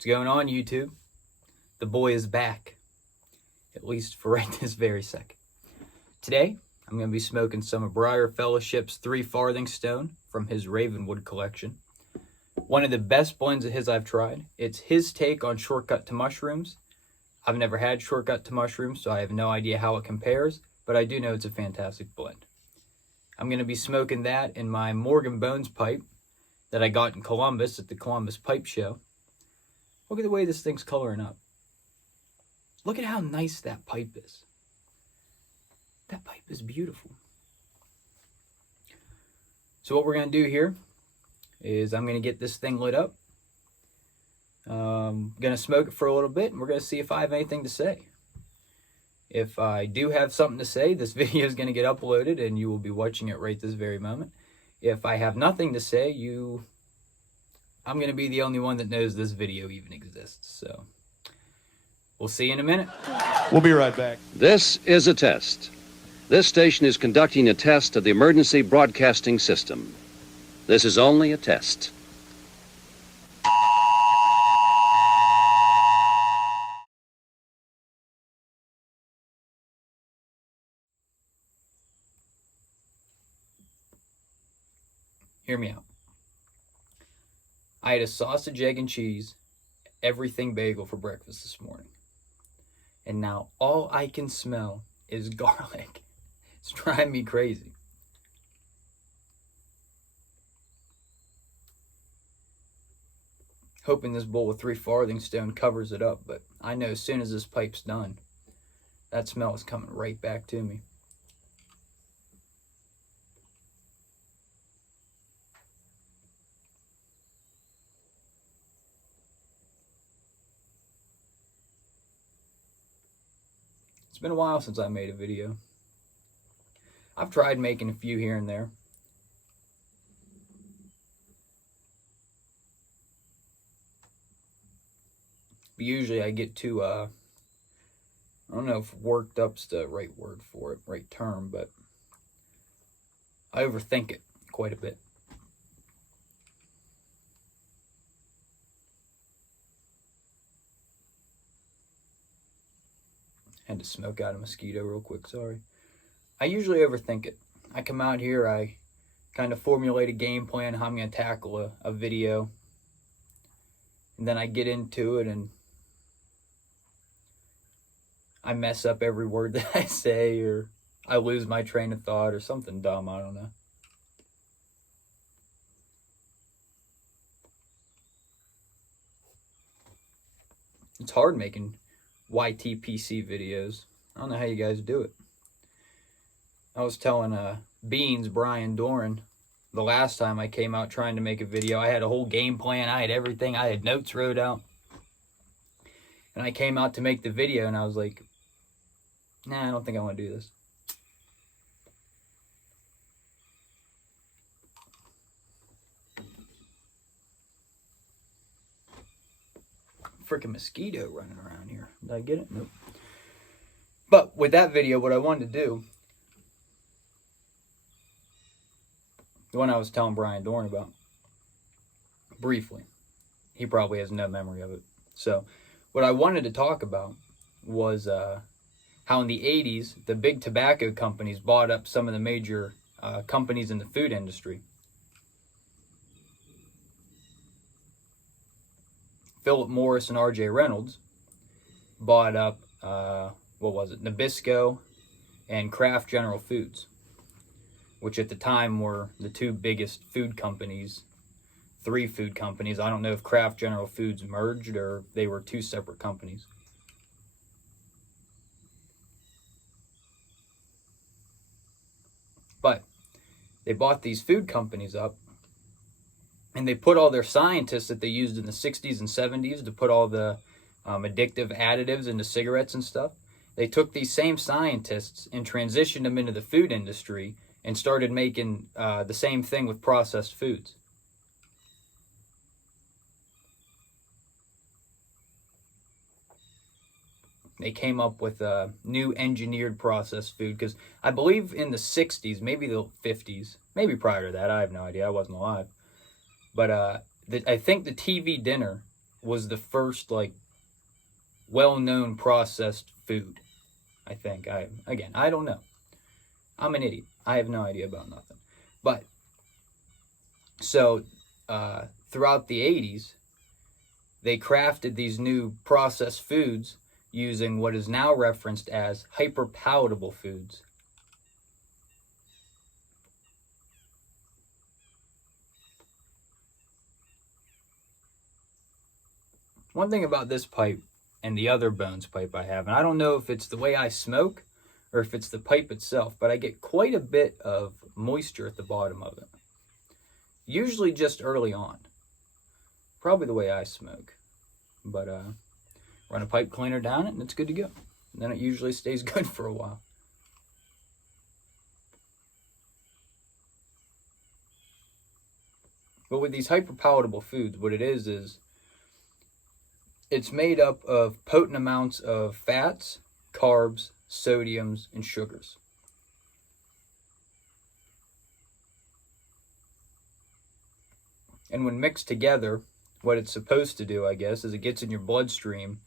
What's going on, YouTube? The boy is back, at least for right this very second. Today, I'm going to be smoking some of Briar Fellowship's 3 Farthing Stone from his Ravenwood collection. One of the best blends of his I've tried. It's his take on Shortcut to Mushrooms. I've never had Shortcut to Mushrooms, so I have no idea how it compares, but I do know it's a fantastic blend. I'm going to be smoking that in my Morgan Bones pipe that I got in Columbus at the Columbus Pipe Show. Look at the way this thing's coloring up. Look at how nice that pipe is. That pipe is beautiful. So what we're going to do here is I'm going to get this thing lit up. I'm going to smoke it for a little bit, and we're going to see if I have anything to say. If I do have something to say, this video is going to get uploaded, and you will be watching it right this very moment. If I have nothing to say, I'm going to be the only one that knows this video even exists. So we'll see you in a minute. We'll be right back. This is a test. This station is conducting a test of the emergency broadcasting system. This is only a test. Hear me out. I had a sausage, egg, and cheese, everything bagel for breakfast this morning. And now all I can smell is garlic. It's driving me crazy. Hoping this bowl of 3 Farthing Stone covers it up, but I know as soon as this pipe's done, that smell is coming right back to me. It's been a while since I made a video. I've tried making a few here and there. But usually I get too, I don't know if worked up's the right word for it, right term, but I overthink it quite a bit. Had to smoke out a mosquito real quick, sorry. I usually overthink it. I come out here, I kind of formulate a game plan, how I'm going to tackle a video. And then I get into it and I mess up every word that I say, or I lose my train of thought, or something dumb, I don't know. It's hard making YTPC videos. I don't know how you guys do it. I was telling Beans, Brian Doran, the last time I came out trying to make a video, I had a whole game plan, I had everything, I had notes wrote out. And I came out to make the video and I was like, nah, I don't think I want to do this. Freaking mosquito running around here. Did I get it? Nope. But with that video, what I wanted to do, the one I was telling Brian Dorn about, briefly, he probably has no memory of it. So what I wanted to talk about was how in the 80s, the big tobacco companies bought up some of the major companies in the food industry. Philip Morris and R.J. Reynolds bought up, Nabisco and Kraft General Foods, which at the time were the 2 biggest food companies, 3 food companies. I don't know if Kraft General Foods merged or they were 2 separate companies. But they bought these food companies up, and they put all their scientists that they used in the 60s and 70s to put all the addictive additives into cigarettes and stuff. They took these same scientists and transitioned them into the food industry and started making the same thing with processed foods. They came up with a new engineered processed food, because I believe in the 60s, maybe the 50s, maybe prior to that, I have no idea, I wasn't alive. But I think the TV dinner was the first, like, well-known processed food, I think. I don't know. I'm an idiot. I have no idea about nothing. But, so, throughout the 80s, they crafted these new processed foods using what is now referenced as hyperpalatable foods. One thing about this pipe and the other Bones pipe I have, and I don't know if it's the way I smoke or if it's the pipe itself, but I get quite a bit of moisture at the bottom of it. Usually just early on. Probably the way I smoke. But run a pipe cleaner down it and it's good to go. And then it usually stays good for a while. But with these hyperpalatable foods, what it is it's made up of potent amounts of fats, carbs, sodiums, and sugars. And when mixed together, what it's supposed to do, I guess, is it gets in your bloodstream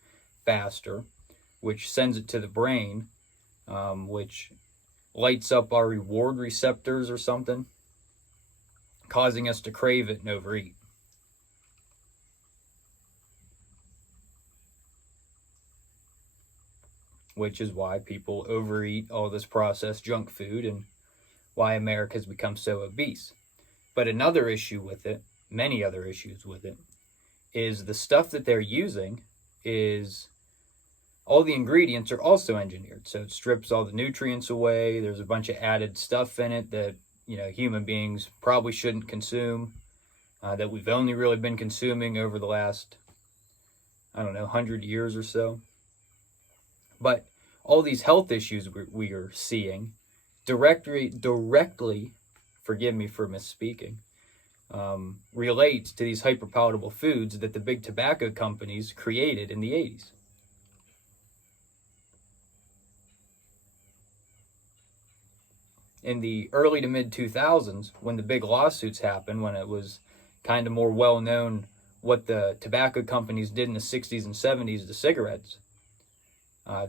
faster, which sends it to the brain, which lights up our reward receptors or something, causing us to crave it and overeat. Which is why people overeat all this processed junk food and why America has become so obese. But another issue with it, many other issues with it, is the stuff that they're using is all the ingredients are also engineered. So it strips all the nutrients away. There's a bunch of added stuff in it that, human beings probably shouldn't consume, that we've only really been consuming over the last, 100 years or so. But all these health issues we are seeing directly, forgive me for misspeaking, relates to these hyperpalatable foods that the big tobacco companies created in the 80s. In the early to mid 2000s, when the big lawsuits happened, when it was kind of more well known what the tobacco companies did in the 60s and 70s to cigarettes,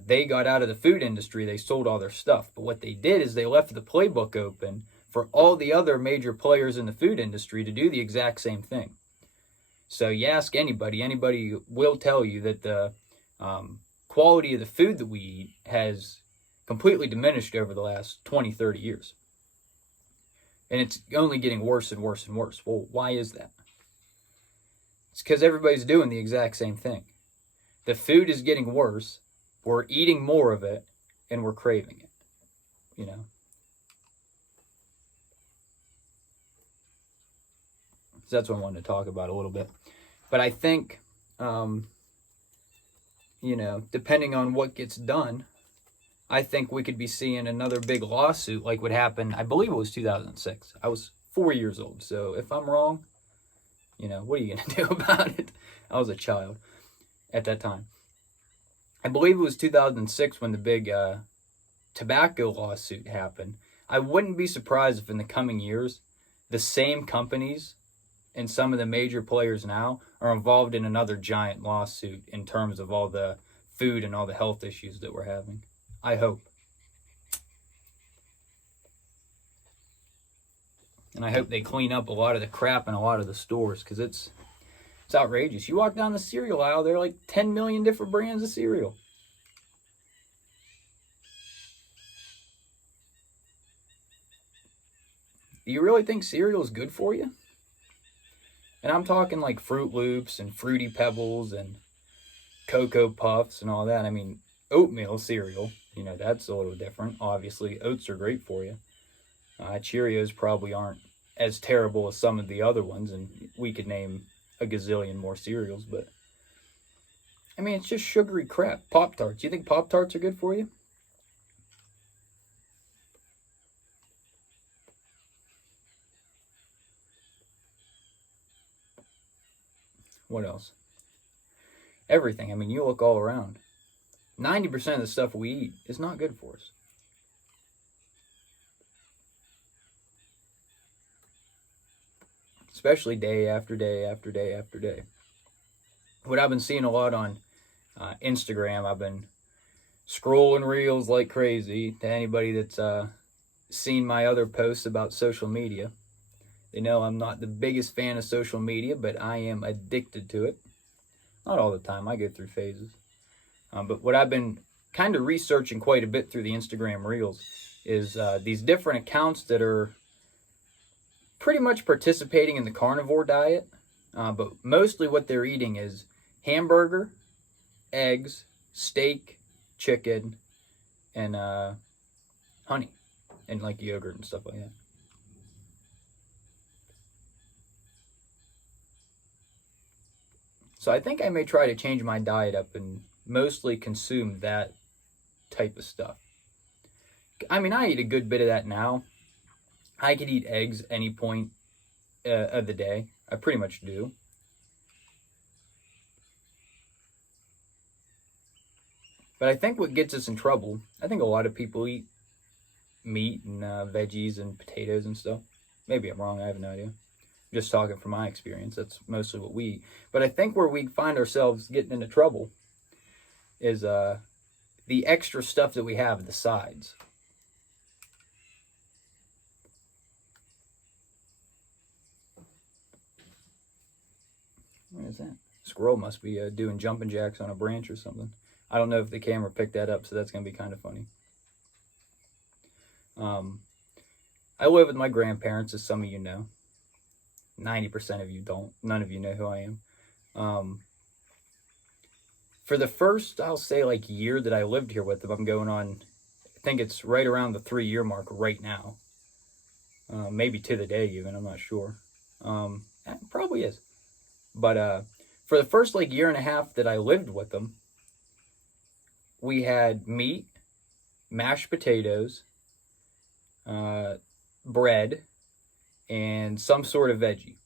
they got out of the food industry. They sold all their stuff. But what they did is they left the playbook open for all the other major players in the food industry to do the exact same thing. So you ask anybody will tell you that the quality of the food that we eat has completely diminished over the last 20, 30 years. And it's only getting worse and worse and worse. Well, why is that? It's because everybody's doing the exact same thing. The food is getting worse. We're eating more of it, and we're craving it, So that's what I wanted to talk about a little bit. But I think, depending on what gets done, I think we could be seeing another big lawsuit like what happened, I believe it was 2006. I was 4 years old, so if I'm wrong, what are you going to do about it? I was a child at that time. I believe it was 2006 when the big tobacco lawsuit happened. I wouldn't be surprised if in the coming years, the same companies and some of the major players now are involved in another giant lawsuit in terms of all the food and all the health issues that we're having. I hope. And I hope they clean up a lot of the crap in a lot of the stores, because it's outrageous. You walk down the cereal aisle, there are like 10 million different brands of cereal. Do you really think cereal is good for you? And I'm talking like Fruit Loops and Fruity Pebbles and Cocoa Puffs and all that. I mean, oatmeal cereal, that's a little different. Obviously, oats are great for you. Cheerios probably aren't as terrible as some of the other ones, and we could name a gazillion more cereals, but I mean, it's just sugary crap. Pop-Tarts. You think Pop-Tarts are good for you? What else? Everything. I mean, you look all around. 90% of the stuff we eat is not good for us. Especially day after day after day after day. what I've been seeing a lot on Instagram, I've been scrolling reels like crazy. To anybody that's seen my other posts about social media, they know I'm not the biggest fan of social media, but I am addicted to it. Not all the time, I go through phases. But what I've been kind of researching quite a bit through the Instagram reels is these different accounts that are pretty much participating in the carnivore diet, but mostly what they're eating is hamburger, eggs, steak, chicken, and honey, and like yogurt and stuff like that. So I think I may try to change my diet up and mostly consume that type of stuff. I mean, I eat a good bit of that now. I could eat eggs any point of the day. I pretty much do. But I think what gets us in trouble, I think a lot of people eat meat and veggies and potatoes and stuff. Maybe I'm wrong, I have no idea. I'm just talking from my experience. That's mostly what we eat. But I think where we find ourselves getting into trouble is the extra stuff that we have, the sides. What is that? Squirrel must be doing jumping jacks on a branch or something. I don't know if the camera picked that up, so that's going to be kind of funny. I live with my grandparents, as some of you know. 90% of you don't. None of you know who I am. For the first, I'll say, like, year that I lived here with them, I'm going on, I think it's right around the 3-year mark right now. Maybe to the day even, I'm not sure. It probably is. But for the first, like, year and a half that I lived with them, we had meat, mashed potatoes, bread, and some sort of veggie.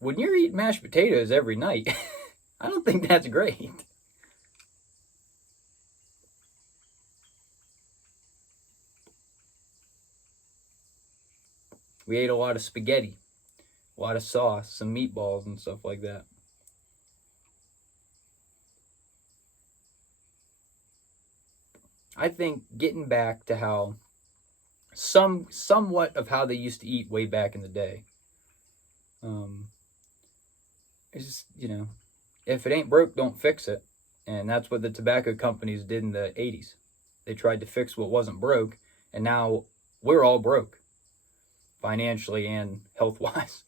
When you're eating mashed potatoes every night, I don't think that's great. We ate a lot of spaghetti, a lot of sauce, some meatballs and stuff like that. I think getting back to how somewhat of how they used to eat way back in the day. It's just, if it ain't broke, don't fix it. And that's what the tobacco companies did in the 80s. They tried to fix what wasn't broke, and now we're all broke, financially and health-wise.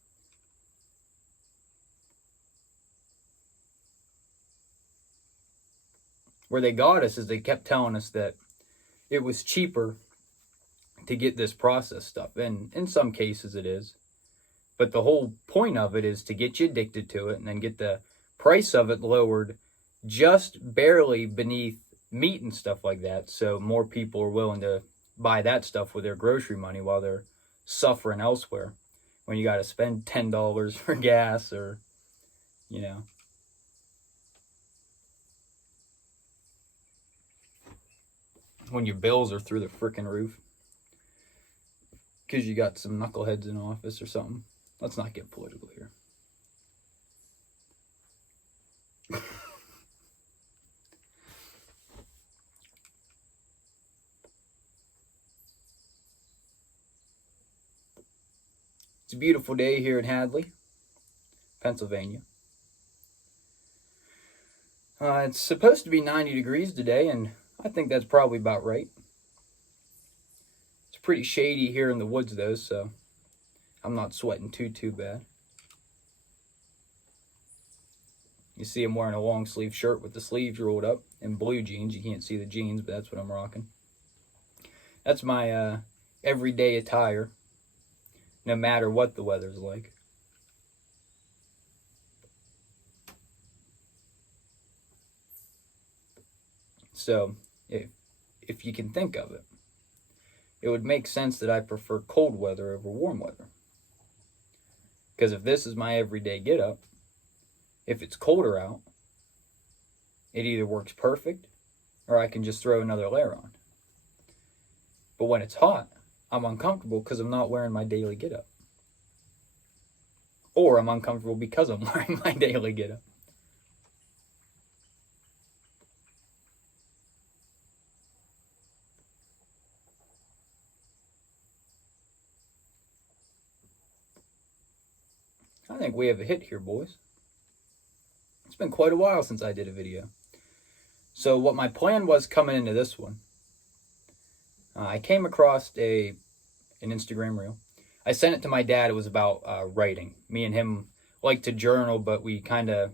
Where they got us is they kept telling us that it was cheaper to get this processed stuff. And in some cases it is. But the whole point of it is to get you addicted to it and then get the price of it lowered just barely beneath meat and stuff like that. So more people are willing to buy that stuff with their grocery money while they're suffering elsewhere. When you got to spend $10 for gas or, when your bills are through the frickin' roof because you got some knuckleheads in office or something. Let's not get political here. It's a beautiful day here in Hadley, Pennsylvania. It's supposed to be 90 degrees today, and I think that's probably about right. It's pretty shady here in the woods, though, so I'm not sweating too bad. You see I'm wearing a long sleeve shirt with the sleeves rolled up and blue jeans. You can't see the jeans, but that's what I'm rocking. That's my everyday attire, no matter what the weather's like. So, if you can think of it, it would make sense that I prefer cold weather over warm weather. Because if this is my everyday get up, if it's colder out, it either works perfect or I can just throw another layer on. But when it's hot, I'm uncomfortable because I'm not wearing my daily get up. or I'm uncomfortable because I'm wearing my daily getup. I think we have a hit here, boys. It's been quite a while since I did a video. So what my plan was coming into this one, I came across an Instagram reel. I sent it to my dad. It was about writing. Me and him like to journal, but we kind of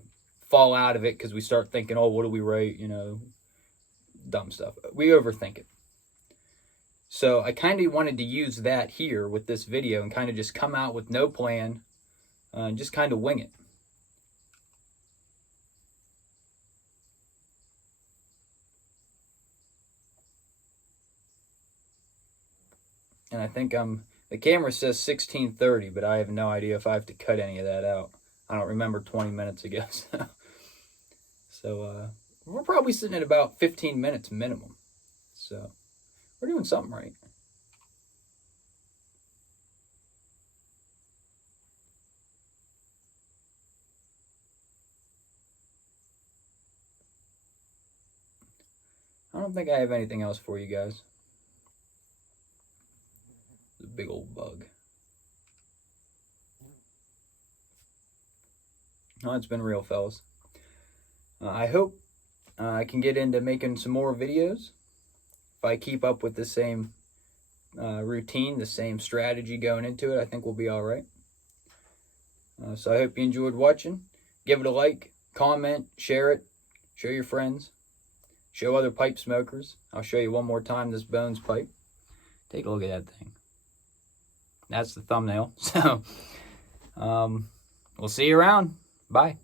fall out of it because we start thinking, oh, what do we write? You know, dumb stuff. We overthink it. So I kind of wanted to use that here with this video and kind of just come out with no plan and just kind of wing it. And I think the camera says 16:30, but I have no idea if I have to cut any of that out. I don't remember 20 minutes ago. So we're probably sitting at about 15 minutes minimum. So we're doing something right. I don't think I have anything else for you guys. It's a big old bug. No, it's been real, fellas. I hope I can get into making some more videos. If I keep up with the same routine, the same strategy going into it, I think we'll be all right. So I hope you enjoyed watching. Give it a like, comment, share it, show your friends, show other pipe smokers. I'll show you one more time this Bones pipe. Take a look at that thing. That's the thumbnail. So we'll see you around. Bye.